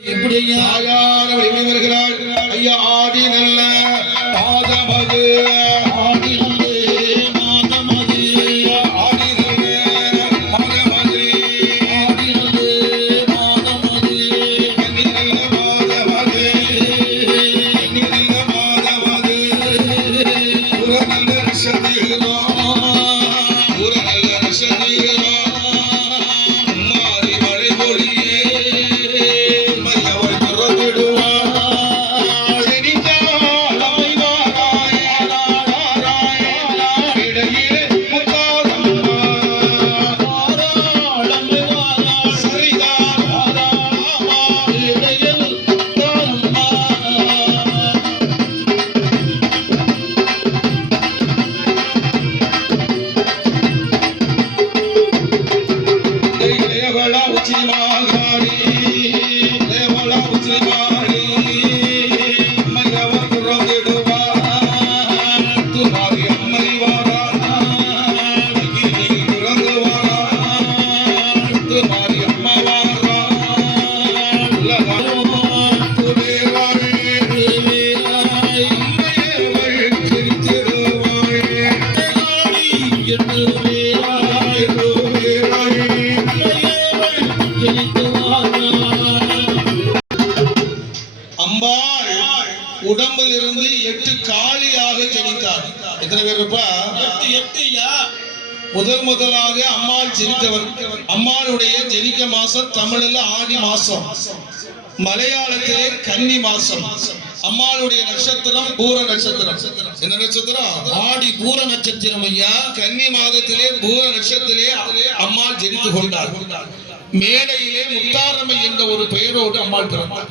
எப்படி தாயார் வருகிறார் ஐயா ஆடி நல்ல பாதமது ஆடி மாதமது ஆடி நல்ல பாதமது ஆடி நல்ல மாதமது கன்னி நல்ல மாதமது கன்னி நல்ல மாதமது புற நல்ல ரிஷதிகளா புற நல்ல ரிஷதிகளா மாறி மழை பொழியே உடம்பில் இருந்து 8 காளியாக ஜனித்தார். எத்தனை பேர் இருப்பா? 8 முதலாக அம்மாள் ஜனித்தவர். அம்மாளுடைய ஜனிக்க மாசம் தமிழில் ஆடி மாசம், மலையாளத்திலே கன்னி மாசம். அம்மாளுடைய நட்சத்திரம் பூர நட்சத்திரம். என்ன நட்சத்திரம்? ஆடி பூர நட்சத்திரம் ஐயா. கன்னி மாதத்திலே பூர நட்சத்திரத்திலே அம்மாள் ஜனித்து கொண்டார். மேடையிலே முத்தாரம்மை என்ற ஒரு பெயரோடு அம்மாள் பிறந்தார்.